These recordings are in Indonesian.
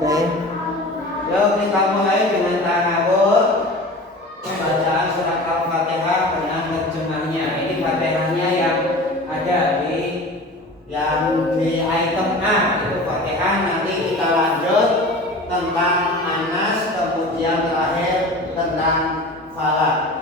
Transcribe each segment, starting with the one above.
Oke. Yuk kita mulai dengan ta'awudz pembacaan surat Al-Fatihah dengan terjemahnya. Ini Fatihahnya yang ada di item A itu Fatihah. Nanti kita lanjut tentang Anas, kemudian terakhir tentang Falaq.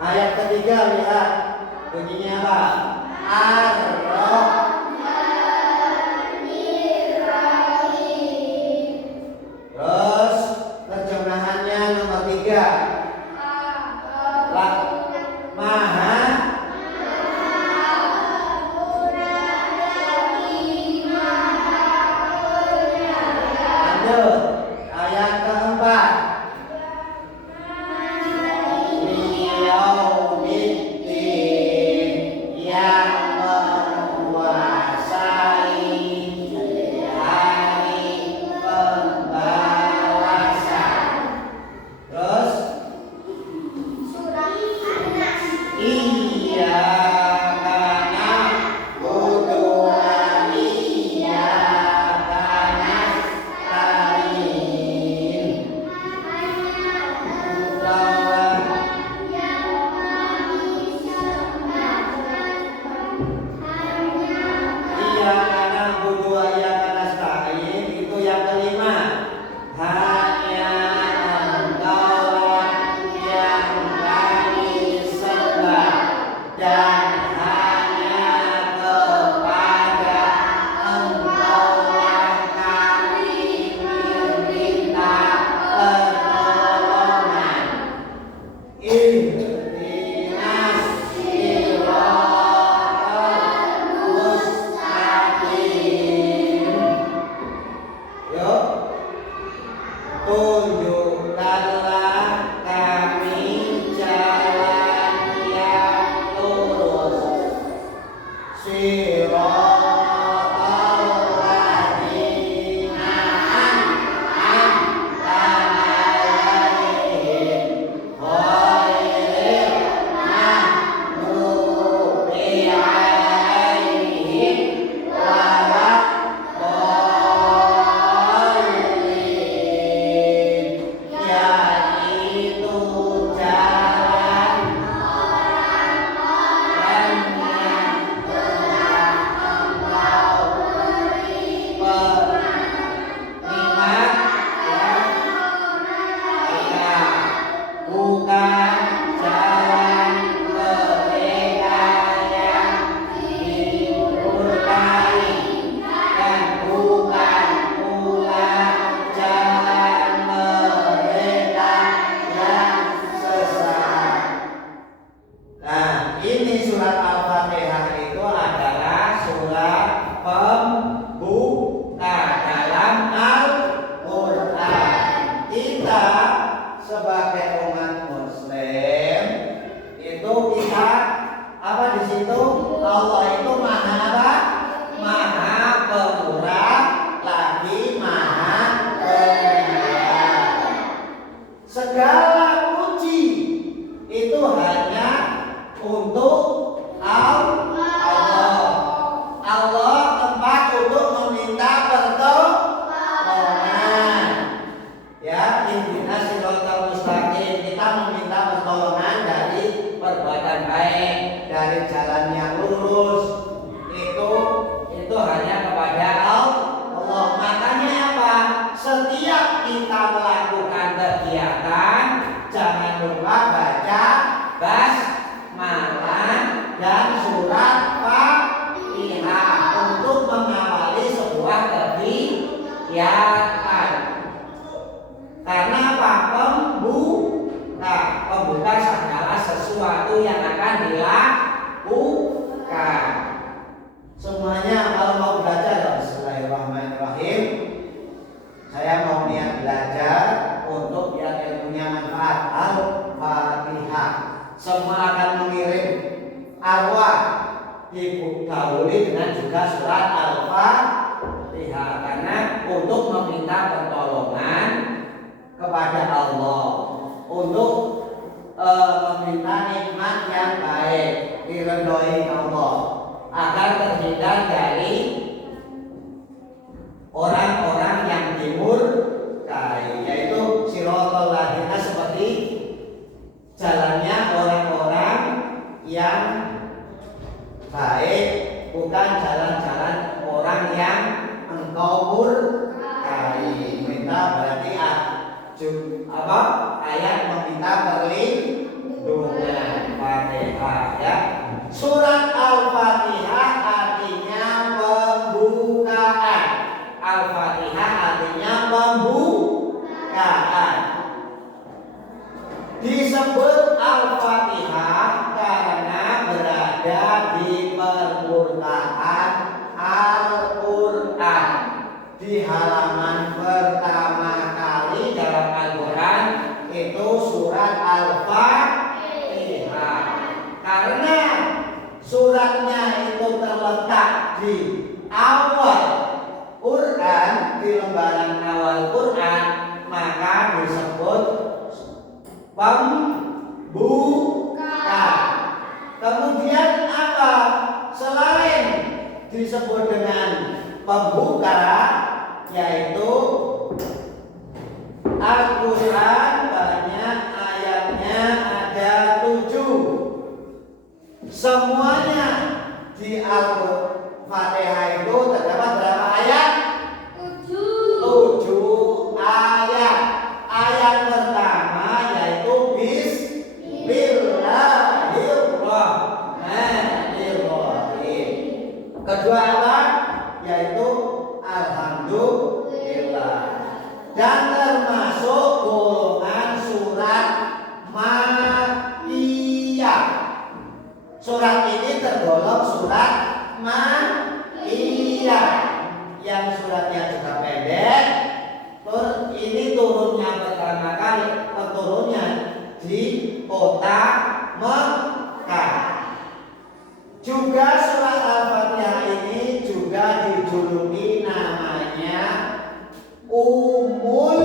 Ayat ketiga lihat bunyinya apa? Ar-Rahmanir-Rahim. Terus terjemahannya nomor 3. Maha lanjut ayat keempat. hanya untuk Allah. Allah tempat untuk meminta pertolongan. Ya, intinya siratal mustaqim, kita meminta pertolongan dari perbuatan baik, dari jalan yang lurus. Itu hanya kepada Allah. Makanya apa? Setiap kita melakukan kegiatan, jangan lupa baca basmalah dan surat Fatihah untuk mengawali sebuah kegiatan. Karena apa? Pembuka segala sesuatu yang akan dilakukan. Semuanya kalau mau belajar, bismillahirrahmanirrahim. Saya mau niat belajar untuk yang ilmunya manfaat. Al-Fatihah. Semua akan mengirim arwah didahului dengan juga surat Al-Fatihah karena untuk meminta pertolongan kepada Allah, untuk meminta nikmat yang baik diridhoi Allah, agar terhindar dari orang-orang yang dimurkai, yaitu siratal ladzina, seperti jalannya orang-orang yang baik, bukan jalan-jalan orang yang engkau murkai. Minta berarti ayat meminta perlindungan. Fatihah ya. Surat Al-Fatihah artinya pembukaan. Al-Fatihah artinya pembukaan. Disebut Al-Fatihah karena berada di permukaan Al-Quran, di halaman pertama kali dalam Al-Quran itu surat Al-Fatihah. Karena suratnya itu terletak di awal Quran, di lembaran awal Quran, maka disebut pembuka. Kemudian apa? Selain disebut dengan pembuka, yaitu Al-Quran banyak ayatnya, ada 7. Semuanya di Al-Fatihah itu terdapat berapa ayat? 7 ayat. Ayat pertama yaitu Bismillahirrahmanirrahim. Kedua apa? Yaitu Alhamdulillah. Dan termasuk golongan surat Makkiyah. Surat ini tergolong surat Makkiyah, yang suratnya juga pendek. Ini turunnya pertama kali, turunnya di kota Mekah. Juga surat Al-Fatihah ini juga dijuluki namanya Ummul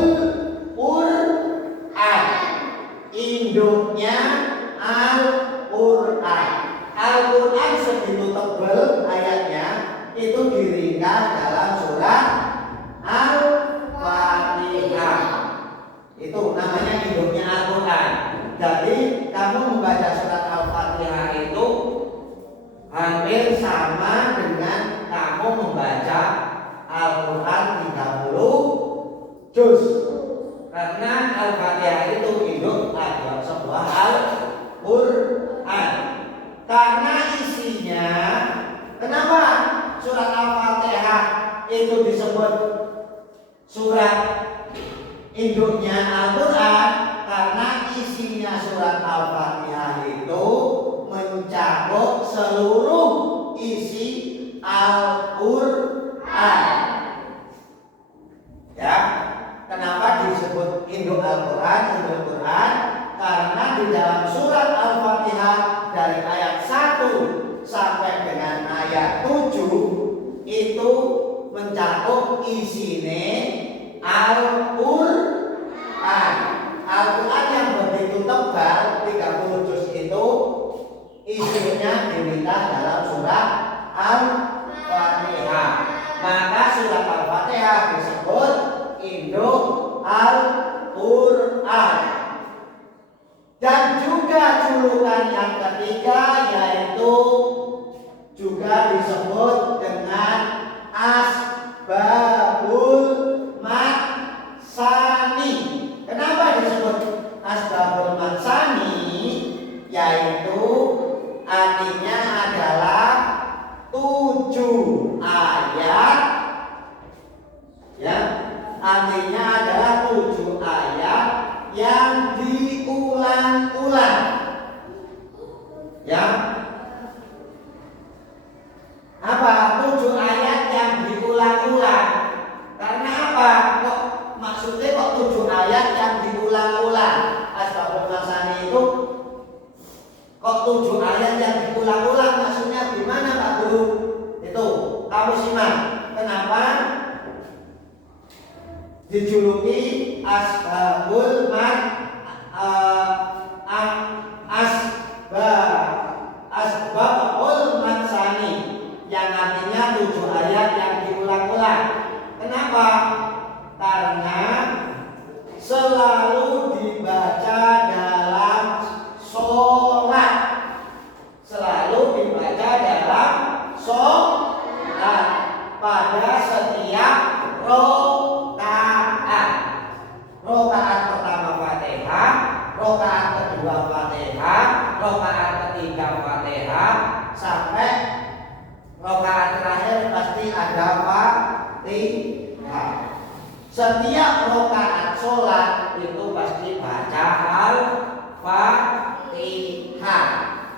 Quran, induknya Al-Quran. Al-Quran segitu tebal ayatnya, itu diringkas dalam surat Al-Fatihah. Itu namanya induknya Al-Quran. Jadi kamu membaca surat Al-Fatihah itu hampir sama dengan kamu membaca Al-Quran 30 juz. Karena Al-Fatihah itu induk adalah sebuah Al-Quran. Karena isinya, kenapa surat Al-Fatihah itu disebut surat induknya Al-Quran? Karena isinya surat Al-Fatihah itu mencakup seluruh isi Al-Quran. Ya, kenapa disebut induk Al-Quran, induk Quran? Karena di dalam surat Al-Fatihah dari ayat 1 sampai dengan ayat 7 itu mencakup isine Al-Quran. Al-Quran yang begitu tebal 30 juz itu isunya diminta dalam surat Al-Fatihah. Maka surat Al-Fatihah disebut induk Al-Quran. Dan juga julukan yang ketiga yaitu juga disebut dengan Asbabul Matsani. Kenapa disebut Asbabul Matsani? Yaitu artinya adalah 7 ayat, ya, artinya adalah 7 ayat yang diulang-ulang, ya. Apa 7 ayat yang diulang-ulang? Karena apa? Kok maksudnya kok 7 ayat yang diulang-ulang? Asbabul Matsani itu kok 7 ayat yang diulang-ulang? Maksudnya gimana Pak Guru? Itu kamu simak. Kenapa dijuluki Asbabul Asbabul Matsani, yang artinya 7 ayat yang diulang-ulang. Kenapa? Karena selalu dibaca dalam sholat, selalu dibaca dalam sholat pada setiap rokaat. Rokaat pertama Fatihah, rokaat kedua Fatihah, rokaat ketiga Fatihah, sampai rokaat terakhir pasti ada Fatihah. Setiap rokaat sholat itu pasti baca Al-Fatihah.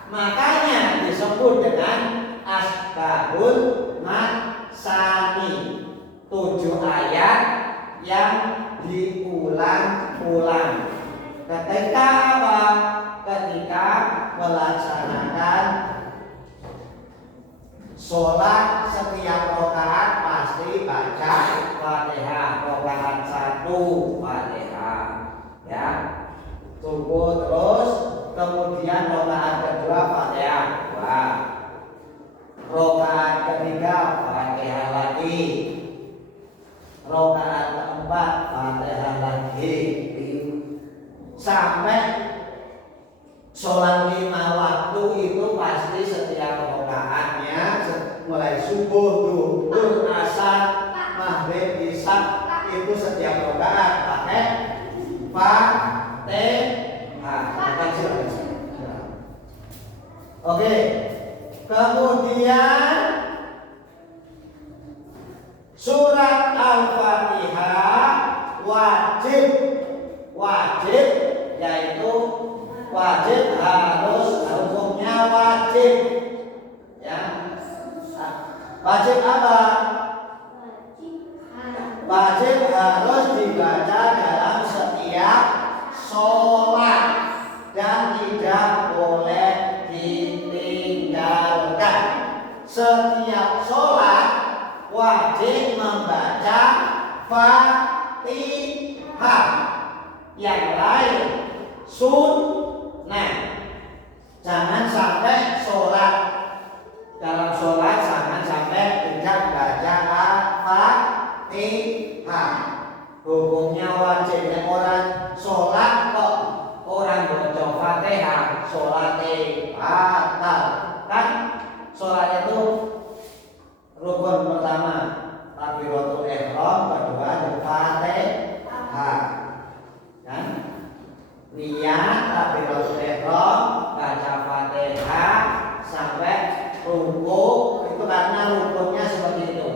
Makanya disebut dengan Asbabul Matsani, 7 ayat yang diulang-ulang. Ketika apa? Ketika melaksanakan sholat setiap rokaat pasti baca Fatihah. Rokaat 1 Fatihah, ya. Tunggu terus. Kemudian rokaat kedua Fatihah 2. Rokaat ketiga Fatihah lagi. Rokaat keempat Fatihah lagi. Sampai sholat 5 waktu itu pasti setiap rokaatnya mulai subuh, duhur, asar, maghrib, isya itu setiap rokaat pakai Fatihah. Oke. Kemudian surat Al-Fatihah wajib, yaitu wajib, harus, hukumnya wajib, ya. Wajib apa? Wajib harus dibaca dalam setiap sholat dan tidak boleh ditinggalkan. Setiap sholat wajib membaca Fatihah. Yang lain sunnah. Jangan sampai sholat, dalam sholat jangan sampai tidak baca Al-Fatihah. Hukumnya wajib. Yang orang sholat kok orang baca Fatihah, sholatnya batal. Kan sholat itu rukun pertama takbiratul ihram, kedua Fatihah. Kan? Niat takbiratul ihram, baca Fatihah sampai rukuk, itu karena rukunnya seperti itu.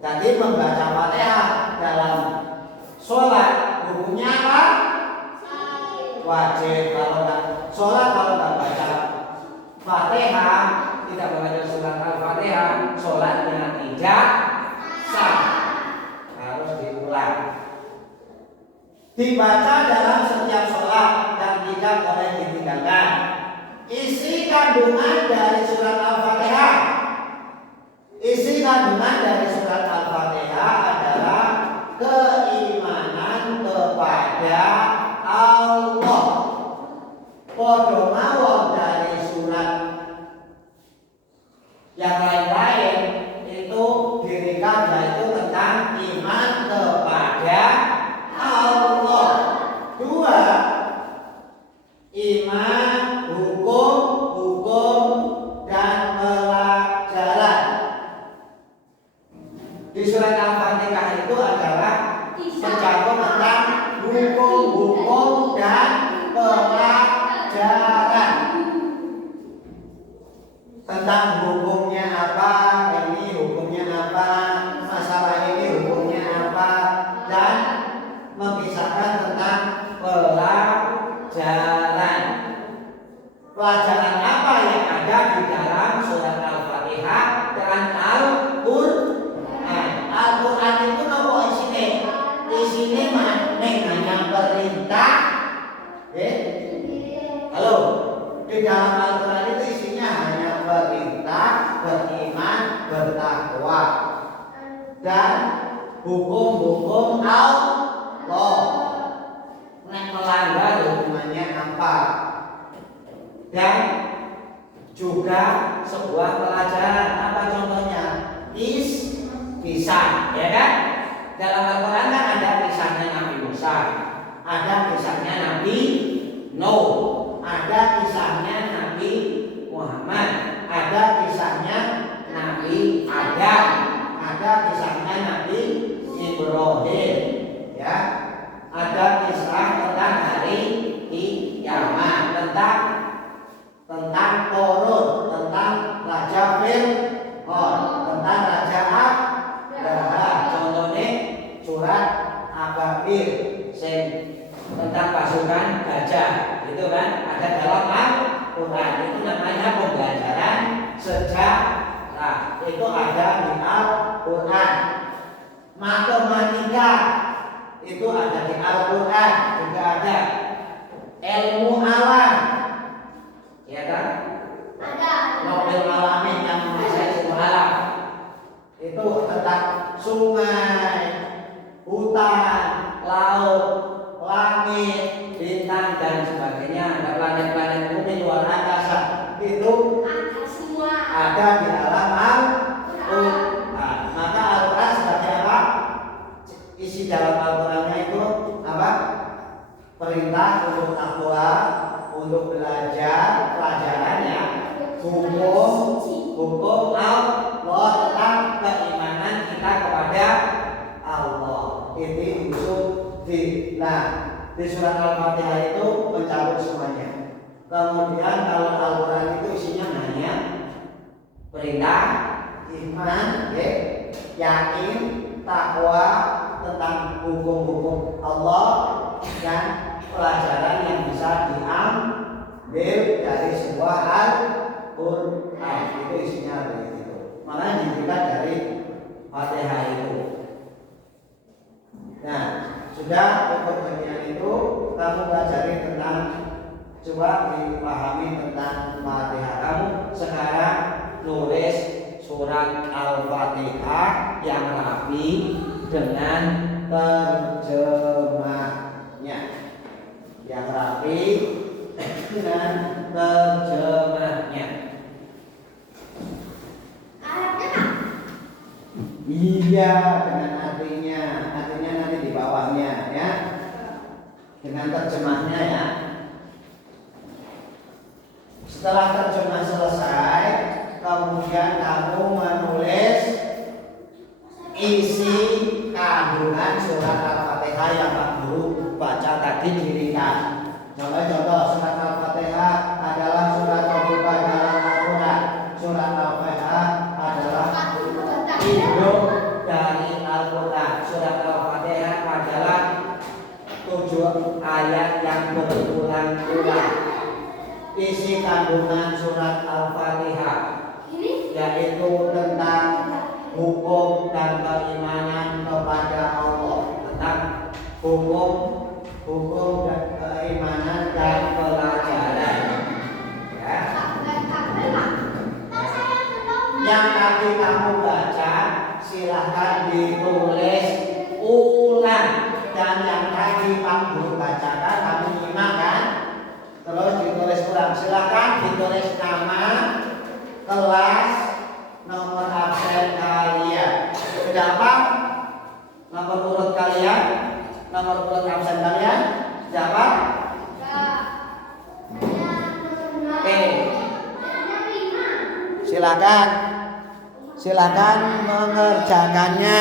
Jadi membaca Fatihah dalam sholat hukumnya apa? Wajib. Kalau nggak sholat, kalau nggak baca Fatihah, tidak membaca surat Al-Fatihah, sholatnya tidak sah, harus diulang. Dibaca dalam setiap sholat dan tidak boleh ditinggalkan. Isi kandungan dari surat Al-Fatihah, isi kandungan dari surat Al-Fatihah adalah keimanan kepada Allah. Padha mawon dari surat tentang hukumnya apa, ini hukumnya apa, masalah ini hukumnya apa, dan mengisahkan tentang pelajaran. Pelajaran apa yang ada di dalam surat Al-Fatihah dan Al-Qur'an. Al-Qur'an itu nopo isine? Isine hanya perintah. Halo. Di dalam Al-Qur'an itu isinya hanya perintah, beriman, bertakwa, dan hukum-hukum Allah. Nek melanggar hukumannya apa? Dan juga sebuah pelajaran. Apa contohnya? Kisah, ya kan? Dalam Al-Quran kan ada kisahnya Nabi Musa, ada kisahnya Nabi Nuh, ada kisahnya Nabi Muhammad, ada kisahnya Nabi Adam, ada kisahnya Nabi Ibrahim, ya. Ada kisah tentang hari kiamat, tentang Korun, tentang Raja Fir'aun, tentang Raja Abraham. Contohnya surat Ababil tentang pasukan gajah, itu kan ada dalam Al-Quran. Itu namanya pembelajaran sejarah. Itu ada di Al-Quran. Matematika itu ada di Al-Quran, juga ada. Ilmu alam, ya kan? Ada. Nobel alamin yang menguasai semua alam. Itu tentang sungai, hutan, laut, langit, bintang dan sebagainya. Ada planet-planet bumi, luar angkasa. Itu ada semua. Ada di dalam Al-Quran. Maka Al-Quran sebagai apa? Isi dalam Al-Qurannya itu apa? Perintah untuk takwa, untuk belajar pelajarannya, hukum Allah tentang keimanan kita kepada Allah. Ini usul nah di surat Al-Fatihah itu mencakup semuanya. Kemudian kalau Al-Quran itu isinya hanya perintah, iman, yakin, takwa, tentang hukum-hukum Allah, dan pelajaran yang bisa diambil dari sebuah Al-Quran. Itu isinya begitu. Makanya diberikan dari Fatihah itu. Nah, sudah ikut bagian itu, kamu pelajari tentang, coba dipahami tentang Fatihah. Kamu sekarang nulis surat Al-Fatihah yang rapi dengan terjemahnya, yang rapi dengan terjemahnya. Iya, dengan artinya nanti di bawahnya, ya, dengan terjemahnya, ya. Setelah terjemah selesai, kemudian kamu menulis isi kandungan surat Al-Fatihah yang Pak Guru baca tadi dirikan. Contoh surat Al-Fatihah adalah surat terbuka dalam Al-Quran. Surat Al-Fatihah adalah induk dari Al-Quran. Surat Al-Fatihah adalah 7 ayat yang berulang-ulang. Isi kandungan surat Al-Fatihah yaitu tentang hukum dan keimanan kepada Allah, tentang hukum dan keimanan dan pelajaran, ya. Yang tadi kamu baca silahkan ditulis ulang, dan yang tadi Pak Guru bacakan kamu nyimak kan, terus ditulis ulang. Silahkan ditulis nama, kelas, nomor absen kalian. Sudah apa? Nomor urut kalian, nomor urut absen kalian. Sudah apa? Oke. Silakan mengerjakannya.